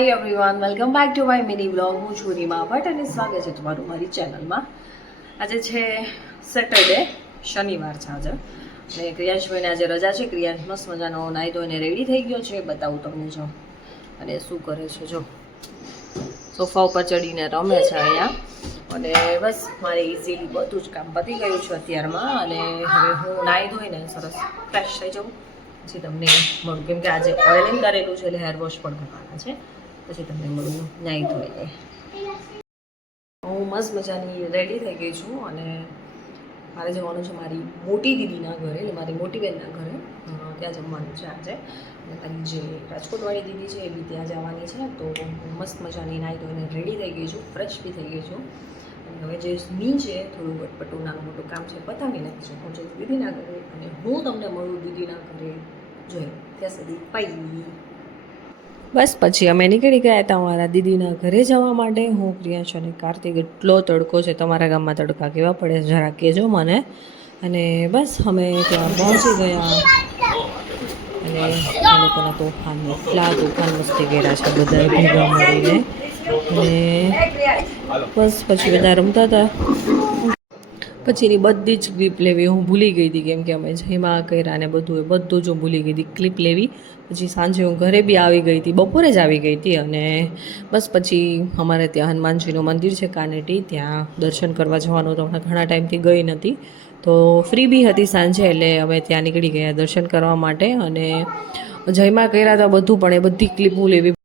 Hi everyone, welcome back to my mini blog. હું છું રીમા ભટ્ટ અને સ્વાગત છે તમારું મારી ચેનલમાં. આજે છે સેટરડે, શનિવાર છે આજે, અને ક્રિયાંશભાઈને આજે રજા છે. ક્રિયાંશ મસ્ત મજાનો નાહી ધોઈને રેડી થઈ ગયો છે. બતાવું તમને જો, અને શું કરે છે જો, સોફા ઉપર ચડીને રમે છે અહીંયા. અને બસ મારે ઇઝીલી બધું જ કામ પતી ગયું છે અત્યારમાં. અને હવે હું નાહી ધોઈને સરસ ફ્રેશ થઈ જાઉં, પછી તમને મળું, કેમ કે આજે ઓઇલિંગ કરેલું છે એટલે હેર વોશ પણ કરવાના છે. પછી તમને મળું નાહી ધોઈને. હું મસ્ત મજાની રેડી થઈ ગઈ છું અને મારે જવાનું છે મારી મોટી દીદીના ઘરે, એટલે મારી મોટી બહેનના ઘરે. ત્યાં જમવાનું છે આજે. અને મારી જે રાજકોટવાળી દીદી છે એ બી ત્યાં જવાની છે. તો હું મસ્ત મજાની નાહી ધોઈને રેડી થઈ ગઈ છું, ફ્રેશ બી થઈ ગઈ છું. અને હવે જે મી છે થોડું વટપટું નાનું મોટું કામ છે પતાવી નાખીશું. હું જઈશ દીદીના ઘરે અને હું તમને મળું દીદીના ઘરે. જોઈ ત્યાં સુધી પાઈ. બસ પછી અમે નીકળી ગયા હતા મારા દીદીના ઘરે જવા માટે. હું પ્રિયાંશ અને કાર્તિક. એટલો તડકો છે, તમારા ગામમાં તડકા કેવા પડે જરા કહેજો મને. અને બસ અમે ત્યાં પહોંચી ગયા અને આ લોકોના તોફાન મસ્તી કર્યા છે બધાએ ભેગા મળીને. અને બસ પછી બધા રમતા હતા. પછીની બધી જ ક્લિપ લેવી હું ભૂલી ગઈ હતી, કેમ કે અમે જેમાં કર્યા ને બધું જ હું ભૂલી ગઈ હતી ક્લિપ લેવી. પછી સાંજે હું ઘરે બી આવી ગઈ હતી, બપોરે જ આવી ગઈ હતી. અને બસ પછી અમારે ત્યાં હનુમાનજીનું મંદિર છે કાનેટી, ત્યાં દર્શન કરવા જવાનું તો હમણાં ઘણા ટાઈમથી ગઈ નથી. તો ફ્રી બી હતી સાંજે, એટલે અમે ત્યાં નીકળી ગયા દર્શન કરવા માટે. અને જયમાં કર્યા હતા બધું, પણ એ બધી ક્લિપો લેવી.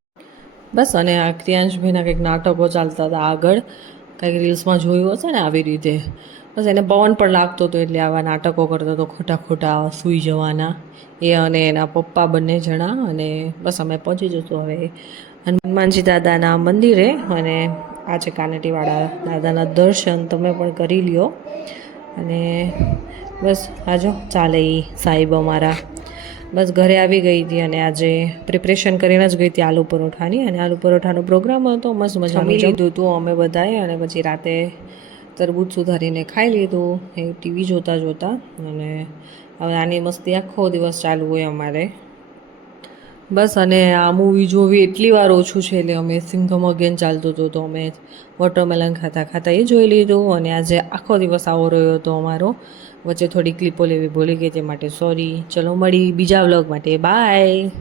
બસ અને આ ક્રિયાંશભાઈના કંઈક નાટકો ચાલતા હતા આગળ, કંઈક રીલ્સમાં જોયું હશે ને આવી રીતે. બસ એને પવન પણ લાગતો હતો એટલે આવા નાટકો કરતો હતો, ખોટા ખોટા સૂઈ જવાના. એ અને એના પપ્પા બંને જણા. અને બસ અમે પહોંચી જશું હવે હનુમાનજી દાદાના મંદિરે. અને આ છે કાનેટીવાળા દાદાના દર્શન, તમે પણ કરી લ્યો. અને બસ આજો ચાલે એ સાહેબ અમારા. બસ ઘરે આવી ગઈ હતી અને આજે પ્રિપરેશન કરીને જ ગઈ હતી આલુ પરોઠાની. અને આલુ પરોઠાનો પ્રોગ્રામ હતો, મસ્ત મજાનું લીધું હતું અમે બધાએ. અને પછી રાતે તરબૂચ સુધારીને ખાઈ લીધું એ ટીવી જોતાં. અને હવે આની મસ્તી આખો દિવસ ચાલુ હોય અમારે. બસ અને આ મૂવી જોવી એટલી વાર ઓછું છે એટલે અમે સિંઘમ અગેન ચાલતું હતું તો અમે વોટરમેલન ખાતા એ જોઈ લીધું. અને આજે આખો દિવસ આવો રહ્યો હતો અમારો. વચ્ચે થોડી ક્લિપો લેવી ભૂલી ગઈ તે માટે સોરી. ચલો મળી બીજા વ્લોગ માટે, બાય.